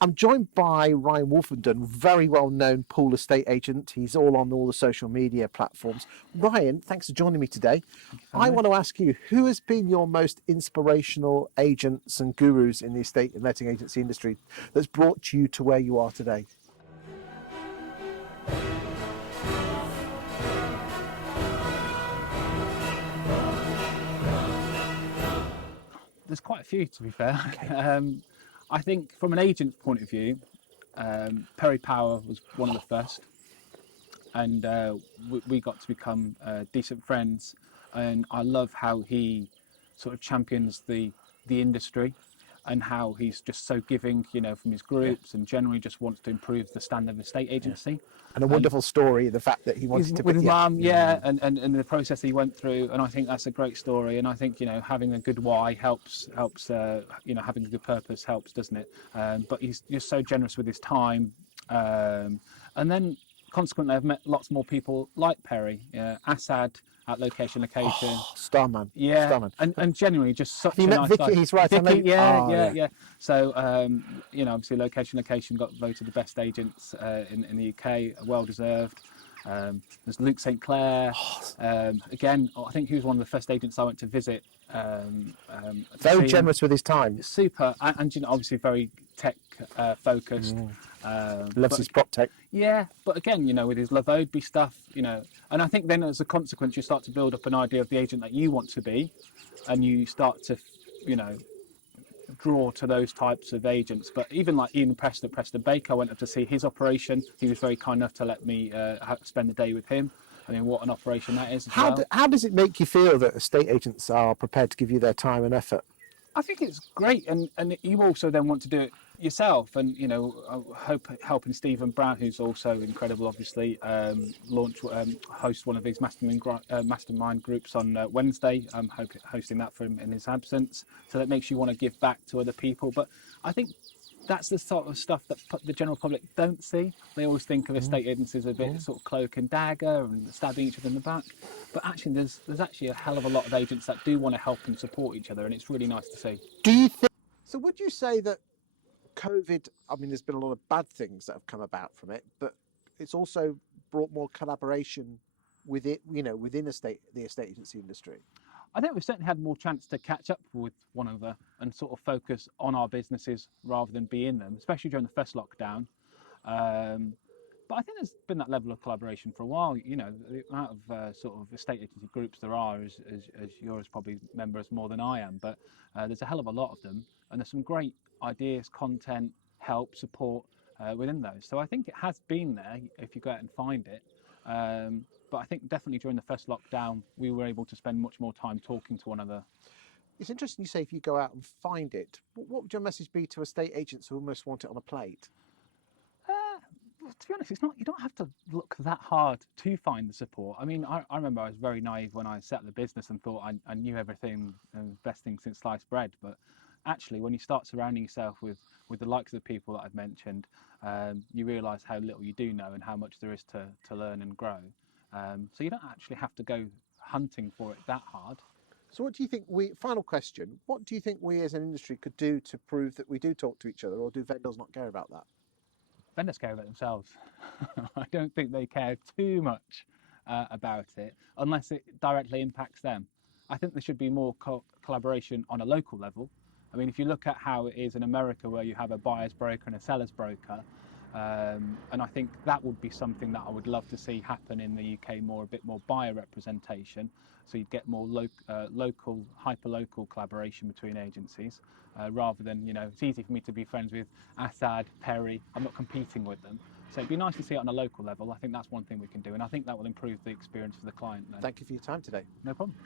I'm joined by Ryan Woolfenden, very well-known Poole estate agent. He's on all the social media platforms. Ryan, thanks for joining me today. I want to ask you, who has been your most inspirational agents and gurus in the estate and letting agency industry that's brought you to where you are today? There's quite a few, to be fair. Okay. I think from an agent's point of view, Perry Power was one of the first, and we got to become decent friends. And I love how he sort of champions the industry, and how he's just so giving, from his groups, and generally just wants to improve the standard of estate agency. And a wonderful story, the fact that he wanted to... With his mum, and the process he went through, and I think that's a great story. And I think, having a good why helps. Having a good purpose helps, doesn't it? But he's just so generous with his time, and then consequently, I've met lots more people like Perry, Assad at Location. Starman. Yeah, Starman. And genuinely just such Have you a met nice Vicky? guy. He's right. Vicky, yeah. So, obviously Location got voted the best agents in the UK, well deserved. There's Luke St. Clair. Again, I think he was one of the first agents I went to visit. Very generous with his time. Super, and obviously very tech focused. Loves his prop tech. Yeah, but again, with his Lavobe stuff, and I think then as a consequence, you start to build up an idea of the agent that you want to be, and you start to, draw to those types of agents. But even like Ian Preston at Preston Baker, I went up to see his operation. He was very kind enough to let me spend the day with him. I mean, what an operation that is as well. How does it make you feel that estate agents are prepared to give you their time and effort? I think it's great, and you also then want to do it yourself, and helping Stephen Brown, who's also incredible, obviously, host one of his mastermind groups on Wednesday. I'm hosting that for him in his absence, so that makes you want to give back to other people. But I think that's the sort of stuff that the general public don't see. They always think of estate agents as a bit sort of cloak and dagger and stabbing each other in the back. But actually, there's actually a hell of a lot of agents that do want to help and support each other, and it's really nice to see. Do you think? So, would you say that COVID? I mean, there's been a lot of bad things that have come about from it, but it's also brought more collaboration with it. Within the estate agency industry. I think we've certainly had more chance to catch up with one another and sort of focus on our businesses rather than be in them, especially during the first lockdown. But I think there's been that level of collaboration for a while. The amount of sort of estate agency groups there are, as you're probably members more than I am, but there's a hell of a lot of them, and there's some great ideas, content, help, support within those. So I think it has been there if you go out and find it. But I think definitely during the first lockdown, we were able to spend much more time talking to one another. It's interesting you say if you go out and find it. What would your message be to estate agents who almost want it on a plate? To be honest, it's not. You don't have to look that hard to find the support. I mean, I remember I was very naive when I set up the business and thought I knew everything and best thing since sliced bread. But actually, when you start surrounding yourself with the likes of the people that I've mentioned, you realise how little you do know and how much there is to learn and grow. So you don't actually have to go hunting for it that hard. So what do you think final question, what do you think we as an industry could do to prove that we do talk to each other, or do vendors not care about that? Vendors care about themselves. I don't think they care too much about it unless it directly impacts them. I think there should be more collaboration on a local level. I mean, if you look at how it is in America, where you have a buyer's broker and a seller's broker, and I think that would be something that I would love to see happen in the UK, a bit more buyer representation, so you'd get more local, hyper-local collaboration between agencies, rather than, it's easy for me to be friends with Assad, Perry, I'm not competing with them. So it'd be nice to see it on a local level. I think that's one thing we can do, and I think that will improve the experience for the client then. Thank you for your time today. No problem.